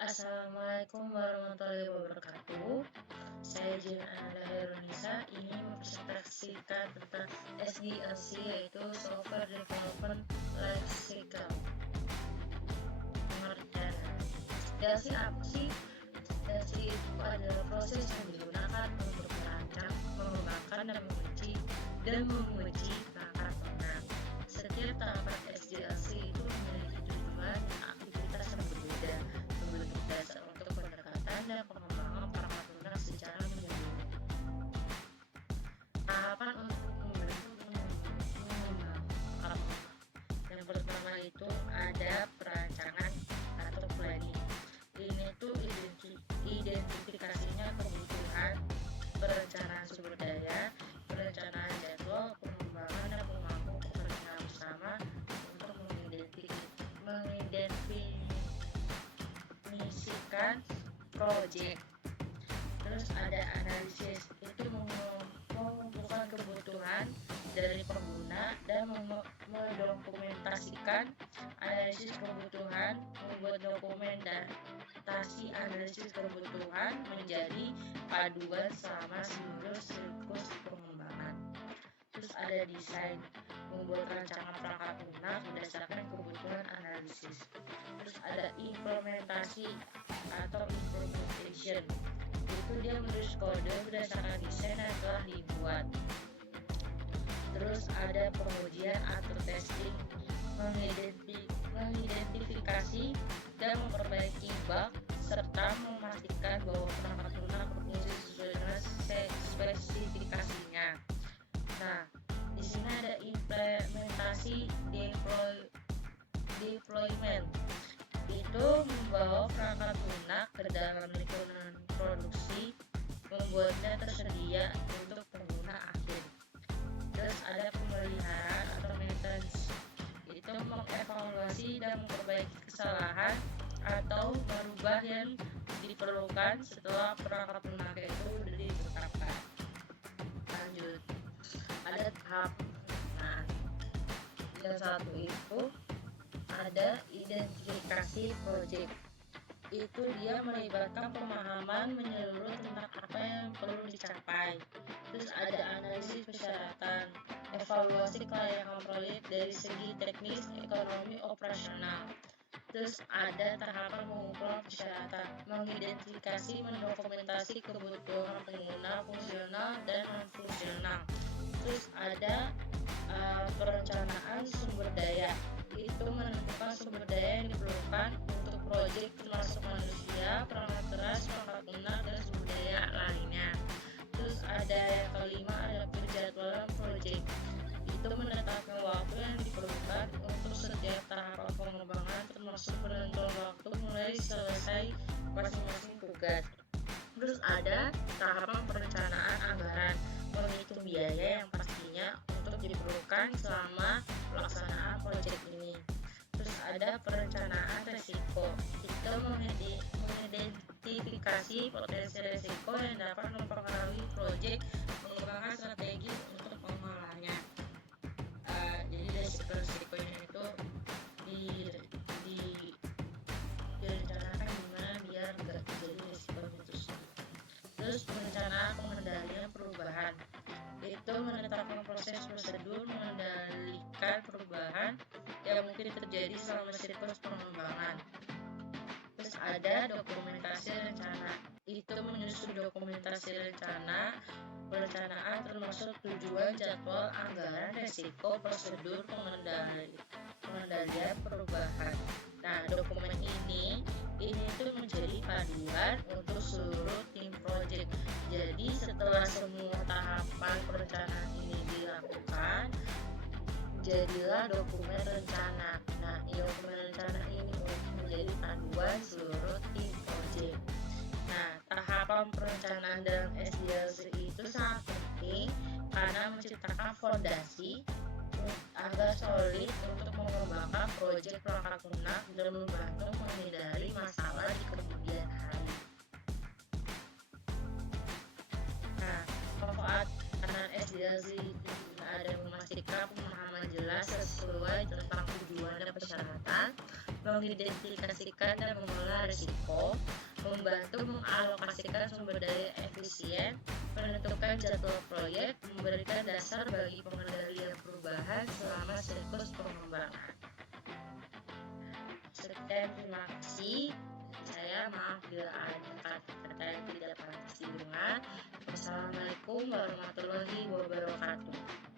Assalamualaikum warahmatullahi wabarakatuh. Saya Jin Ananda Herunisa ingin mempresentasikan tentang SDLC, yaitu Software Development Life Cycle. Pengertian SDLC apa sih? SDLC itu adalah proses yang digunakan untuk merancang, mengembangkan, dan menguji perangkat lunak. Setiap tahapan SDLC itu memiliki tujuan dan aktivitas yang berbeda, membentuk dasar untuk pendekatan dan pengembangan perangkat lunak secara menyeluruh. Tahapan untuk membentuk mengembangkan perangkat lunak. Yang pertama itu ada perancangan atau planning. Ini tuh identifikasinya kebutuhan, perencanaan sumber daya, perencanaan jadwal, pengembangan dan pengampu pekerjaan bersama untuk mendefinisikan proyek. Terus ada analisis, itu mengumpulkan kebutuhan dari pengguna dan mendokumentasikan analisis kebutuhan, membuat dokumentasi analisis kebutuhan menjadi paduan selama seluruh siklus pengembangan. Terus ada desain, membuat rancangan perangkat lunak berdasarkan kebutuhan analisis. Terus ada implementasi atau implementation, itu dia menulis kode berdasarkan desain yang telah dibuat. Terus ada pengujian atau testing, mengidentifikasi dan memperbaiki bug serta memastikan bahwa perangkat lunak berfungsi sesuai dengan spesifikasinya. Nah, di sini ada implementasi deployment. Itu membawa perangkat lunak ke dalam lingkungan produksi, membuatnya tersedia untuk pengguna akhir. Terus ada pemeliharaan atau maintenance, itu mengevaluasi dan memperbaiki kesalahan atau merubah yang diperlukan setelah perangkat lunak itu sudah ditetapkan. Lanjut, ada tahap. Nah, yang satu itu ada identifikasi proyek. Itu dia melibatkan pemahaman menyeluruh tentang apa yang perlu dicapai. Terus ada analisis persyaratan, evaluasi kelayakan proyek dari segi teknis, ekonomi, operasional. Terus ada tahapan pengumpulan persyaratan, mengidentifikasi, mendokumentasi kebutuhan pengguna fungsional dan non-fungsional. Terus ada perencanaan sumber daya, itu menentukan sumber daya yang diperlukan untuk proyek termasuk manusia, perangkat keras, perangkat lunak, dan sumber daya lainnya. Terus ada yang kelima, ada penjadwalan proyek, itu menetapkan waktu yang diperlukan untuk setiap tahapan pengembangan termasuk penentuan waktu mulai selesai masing-masing tugas. Terus ada tahapan perencanaan anggaran, menghitung biaya yang pastinya untuk diperlukan selama pelaksanaan proyek ini. Terus ada perencanaan risiko, itu mengidentifikasi potensi risiko yang dapat mempengaruhi proyek, mengembangkan strategi untuk pengelolaannya. Jadi risiko-risikonya itu direncanakan gimana biar nggak terjadi risiko itu. Terus perencanaan pengendalian perubahan, itu menetapkan proses prosedur mengendalikan perubahan yang mungkin terjadi selama siklus pengembangan. Terus ada dokumentasi rencana, itu menyusun dokumentasi rencana perencanaan termasuk tujuan, jadwal, anggaran, resiko, prosedur pengendalian perubahan. Nah, dokumen ini tuh menjadi panduan untuk seluruh tim proyek. Jadi setelah semua tahapan perencanaan ini dilakukan, jadilah dokumen rencana. Nah, dokumen rencana ini menjadi panduan seluruh tim proyek. Nah, tahapan perencanaan dalam SDLC itu sangat penting karena menciptakan fondasi agar solid untuk mengembangkan proyek perangkat lunak dan membantu menghindari masalah di kemudian hari. Nah, manfaat karena SDLC itu ada memastikan pemahaman jelas sesuai tentang tujuan dan persyaratan, mengidentifikasikan dan mengelola risiko, membantu mengalokasikan sumber daya efisien, menentukan jadwal proyek, memberikan dasar bagi pengendalian perubahan selama siklus pengembangan. Sekian, terima kasih. Saya maaf bila ada kata-kata yang tidak pantas didengar. Wassalamualaikum warahmatullahi wabarakatuh.